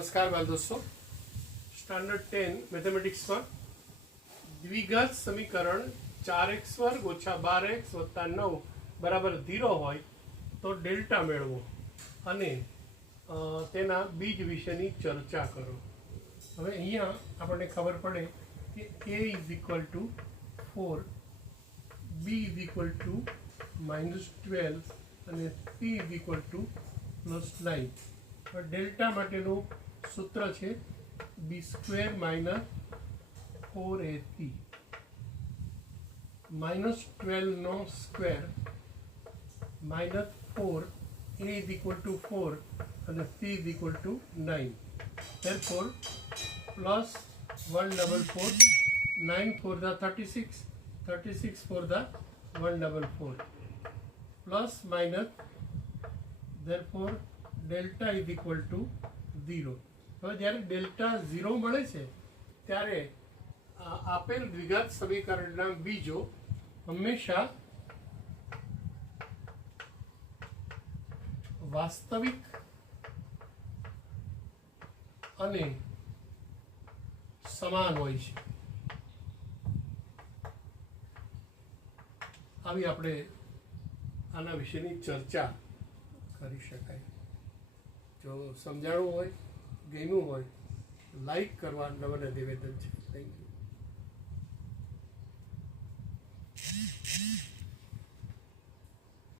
नमस्कार बाल दोस्तों, स्टैंडर्ड 10 मैथमेटिक्स में द्विघात समीकरण 4x वर्ग ओछा 12x वत्ता 9 बराबर 0 होय तो डेल्टा मेळवो अने तेना बीज विशेनी चर्चा करो। हवे अहींया आपणे खबर पड़े कि a is equal to 4, b is equal to -12 અને c is equal to +9। Delta माटेनु सूत्र है b² - 4ac -12 નો square -4 a is equal to 4 and c is equal to 9. Therefore plus 144, 9 for the 36, 36 for the 144 plus minus, therefore delta is equal to 0। હવે જ્યારે delta 0 મળે છે ત્યારે આપેલ દ્વિઘાત સમીકરણના બીજો હંમેશા વાસ્તવિક અને સમાન હોય છે। આવી આપણે આના વિશેની ચર્ચા કરી શકાય। जो समझाणु होय, गम्युं होय, लाइक करवा नम्र निवेदन है। Thank you.